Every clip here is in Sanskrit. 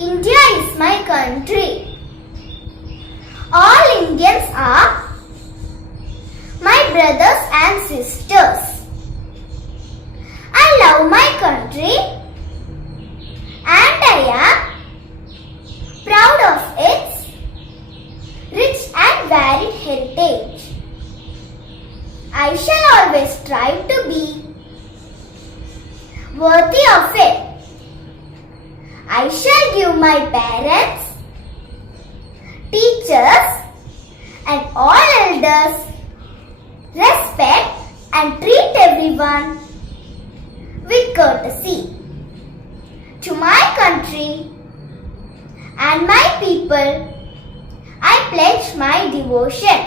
India is my country. All Indians are my brothers and sisters. I love my country and I am proud of its rich and varied heritage. I shall always strive to be worthy of it. I shall give my parents, teachers and all elders respect and treat everyone with courtesy. To my country and my people, I pledge my devotion.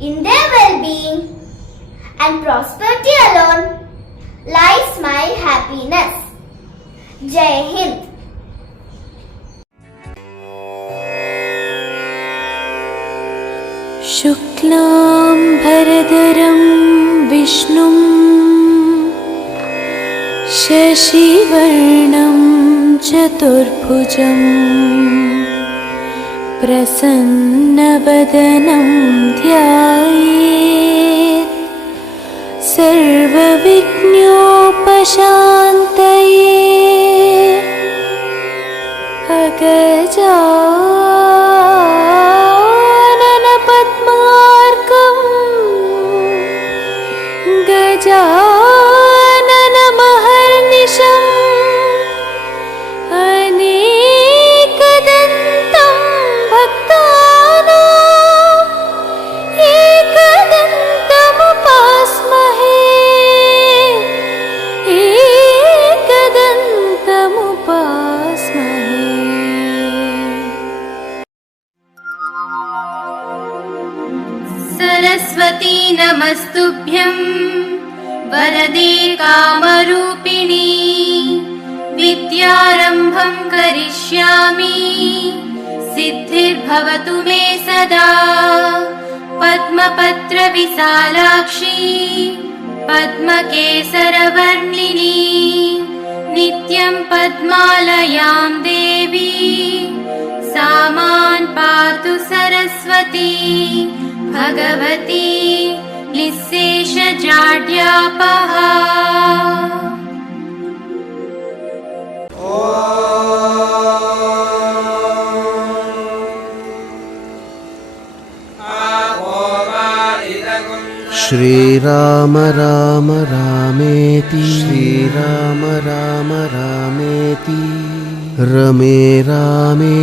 In their well-being and prosperity alone lies my happiness. Jai Hind. शुक्लां भरधरं विष्णुं शशिवर्णं चतुर्भुजं प्रसन्नवदनं ध्यायेत् सर्वविघ्नोपशान्तये अगजाननपद्मार्कं गजाननमहर्निशम् अनेकदन्तं भक्तानां एकदन्तमुपास्महे एकदन्तमुपास्महे। सरस्वती नमस्तुभ्यं वरदे कामरूपिणी विद्यारम्भं करिष्यामि सिद्धिर्भवतु मे सदा। पद्मपत्रविशालाक्षी पद्मकेसरवर्णिनी नित्यं पद्मालयां देवी सा मां पातु सरस्वती भगवती निःशेषजाड्यापहा। श्रीराम राम रामेति श्रीराम राम रामेति रमे रामे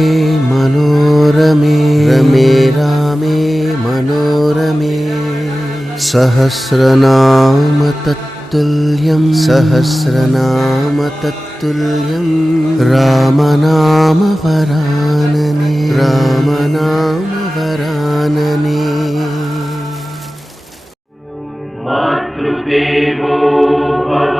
मनोरमे रमे रामे मनोरमे सहस्रनाम तत्तुल्यं सहस्रनाम तत्तुल्यं रामनाम वरानने रामनाम वरानने। मातृदेवो भव